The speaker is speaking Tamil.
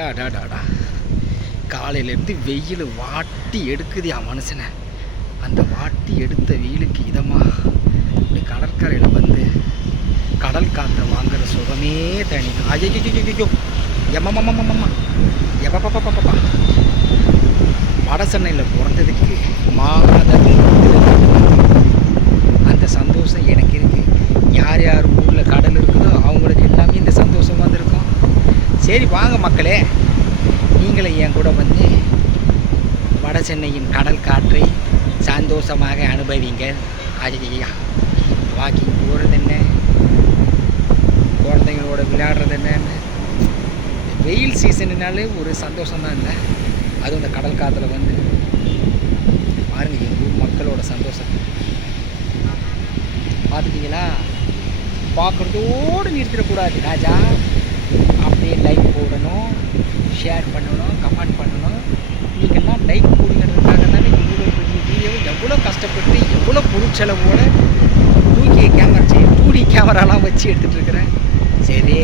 டா காலையிலேருந்து வெயில் வாட்டி எடுக்குது என் மனுஷனை. அந்த வாட்டி எடுத்த வெயிலுக்கு இதமாக இப்படி கடற்கரையில் வந்து கடல் காற்றை வாங்குற சுகமே தனி. ஐயோ எம்மம்மம்மம்மம்மா. எப்பப்பப்பப்பப்பா வட சென்னையில் பிறந்ததுக்கு மாத சரி வாங்க மக்களே. நீங்களும் என் கூட வந்து வட சென்னையின் கடல் காற்றை சந்தோஷமாக அனுபவிங்க ஐயா வாக்கிங் போகிறது என்ன? குழந்தைங்களோட விளையாடுறது என்னன்னு வெயில் சீசனுனாலே ஒரு சந்தோஷம் தான் இல்லை. அதுவும் இந்த கடல் காற்றுல வந்து பாருங்க எங்கள் ஊர் மக்களோட சந்தோஷம். பார்த்துட்டீங்களா பார்க்குறதோடு நிறுத்திடக்கூடாது ராஜா. அப்படியே லைக் போடணும் ஷேர் பண்ணணும் கமெண்ட் பண்ணணும். நீங்கள்லாம் லைக் போடுங்கிறதுக்காக தானே இவ்வளோ பெரிய வீடியோவை எவ்வளோ கஷ்டப்பட்டு எவ்வளோ பொருட்செலவோடு two K camera two D கேமராலாம் வச்சு எடுத்துகிட்டு இருக்கிறேன். சரி